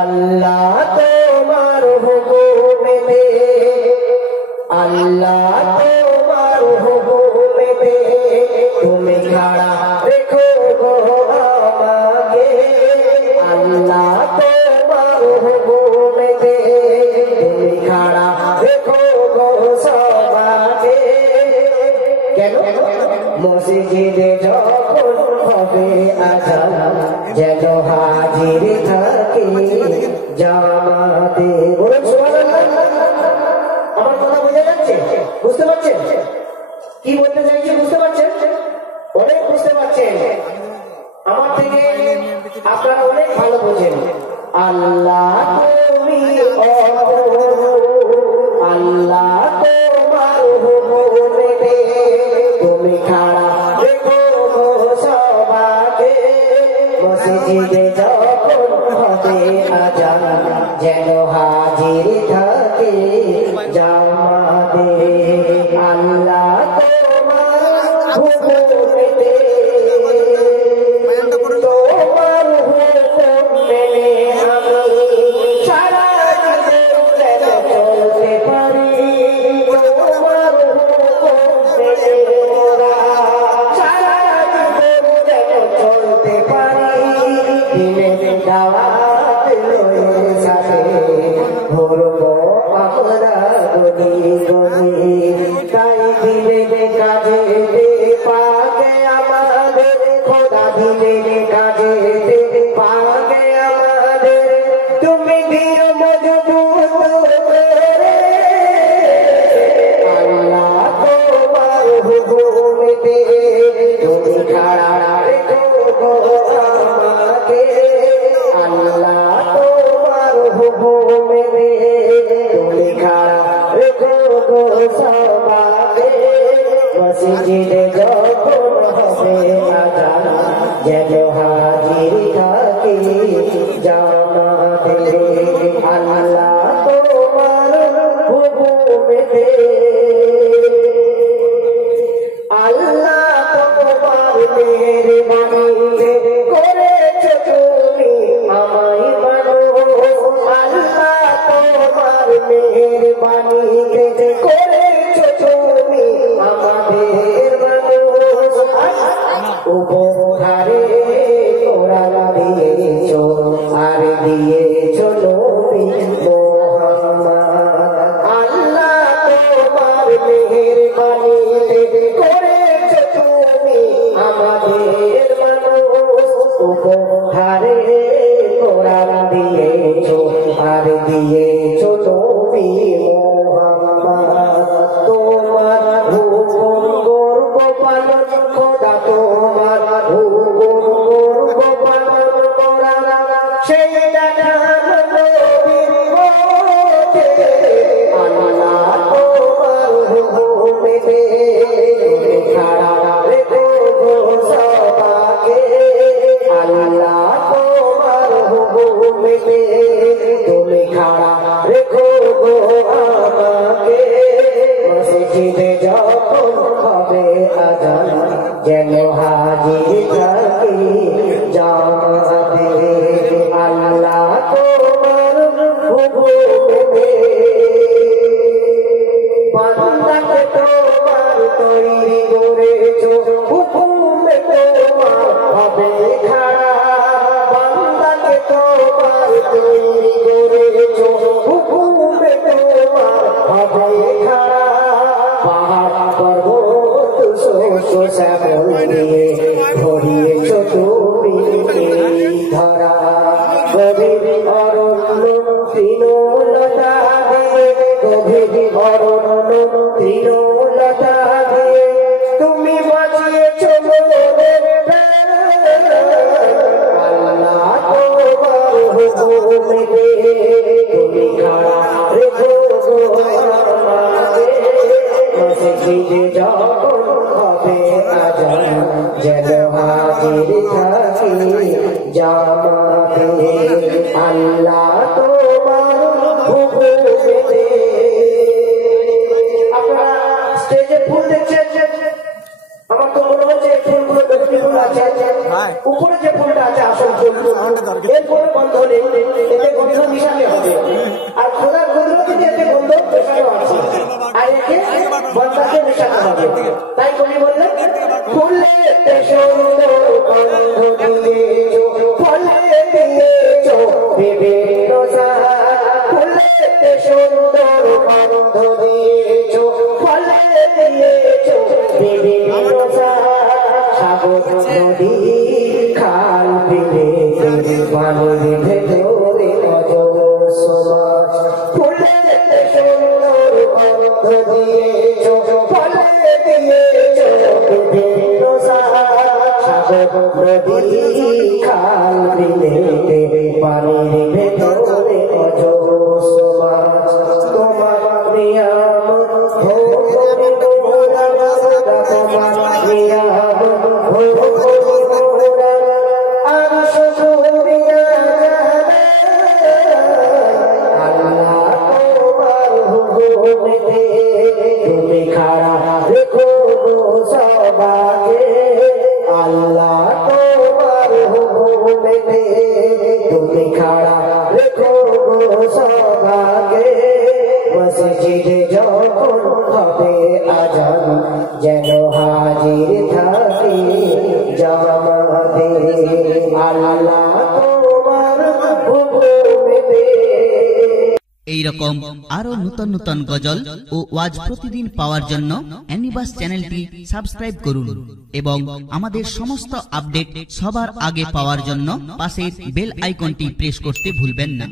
আল্লাহ তোমার হুকুমেতে, আল্লাহ তোমার হুকুমেতে তুমি খাড়া রেখো গো আমাকে। আল্লাহ তোমার হুকুমেতে তুমি খাড়া রেখো গো সবাকে। কেন? মসজিদে যখন হবে আজান যেন হাজির থাকে জামাতে। বলুন সুবহানাল্লাহ। আমার কথা বোঝা যাচ্ছে? বুঝতে পারছেন কি বলতে চাইছি? বুঝতে পারছেন? অনেক বুঝতে পারছেন। আমার থেকে আপনারা অনেক ভালো বোঝেন। আল্লাহ তুমি আল্লাহ তোমার হুকুমেতে তুমি খাড়া রেখো গো সবাকে। মসজিদে যখন হবে আজান যেন হাজির থাকে জামাতে। আল্লাহ তোমার হুকুমেতে তোমার হুকুম মেনে আমি সারা জীবন চলতে পারি। তোমার হুকুম মেনে সারা জীবন চলতে পারি। দিনের দাওয়াত লয়ে সাথে ঘুরবো আমরা গলি গলি। তাই দিনের কাজে পাকে আমাদের খোদা, দিনের কাজে পাকে আমাদের তুমি দিও মজবুত করে। আল্লাহ তোমার হুকুমেতে তুমি খাড়া রেখো গো আমাকে। আল্লাহ তোমার হুকুমেতে তুমি খাড়া রেখো গো সবাকে। মসজিদে যখন হবে আজান যেন হাজির থাকে জামাতে। আল্লাহ তোমার হুকুমেতে আল্লাহ তোমার মেহেরবানি করেছো তুমি আমায় মানুষ। আল্লাহ তোমার মেহেরবানি করেছো তুমি আমাদের মানুষ। উপহারে কোরআন দিয়েছো আর দিয়েছো নবী মুহাম্মদ। আল্লাহ তোমার মেহেরবানি করেছো তুমি আমাদের মানুষ। উপহারে কোরআন দিয়েছো আর দিয়েছো নবী মুহাম্মদ। তোমার হুকুম করব পালন খোদা, তোমার হুকুম করব পালন করা সেই দেখা নবীর পথে। আল্লাহ তোমার হুকুমেতে খাড়া রেখো গো সবাকে। আল্লাহ তোমার হুকুমেতে তুমি খাড়া রেখো গো আমাকে। মসজিদে যখন হবে আজান যেন হাজির থাকি জামাতে। আল্লাহ তোমার হুকুমেতে বান্দাকে তোমার তৈরি করেছো, হুকুমে তোমার হবে খাড়া। বান্দাকে তোমার তৈরি করেছো, হুকুমে তোমার হবে খাড়া। পাহাড় পর্বত শস্য শ্যামল দিয়ে ভরিয়েছো তুমি এই ধরা। গভীর অরণ্য তৃণলতা দিয়ে, গভীর অরণ্য তৃণলতা দিয়ে তুমি বাঁচিয়েছো মোদের প্রাণ। আল্লাহ তোমার হুকুমেতে তুমি খাড়া রেখো গো আমাকে। মসজিদে যখন হবে আজান যেন হাজির থাকি জামাতে। আল্লাহ তোমার হুকুমেতে। আপনারা স্টেজে ফুল দেখছেন, আমার তো মনে হচ্ছে ফুলগুলো বেগুনি ফুল আছে, উপরে যে ফুলটা আছে আসল ফুল, এরপরে বন্ধ নেই, এতে দিয়েছো বলে দিয়েছো বিভিন্ন সাগর নদী খাল বিলেতে পানির ভেতরে অজস্র মাছ তোমার নিয়ামত ভোরে ভোরা তোমার নিয়ামত ভোরে ভোরা আর শুকরিয়া আল্লাহ তোমার হুকুমেতে তুমি খাড়া রেখো সবাকে আল্লাহ তোমার হুকুমেতে তুমি খাড়া রেখো সবাকে মসজিদে যখন হবে আজান যেন হাজির থাকি জামাতে আল্লাহ তোমার হুকুমেতে। এইরকম আরো নতুন নতুন গজল ও ওয়াজ প্রতিদিন পাওয়ার জন্য অ্যানিবাস চ্যানেলটি সাবস্ক্রাইব করুন এবং আমাদের সমস্ত আপডেট সবার আগে পাওয়ার জন্য পাশের বেল আইকনটি প্রেস করতে ভুলবেন না।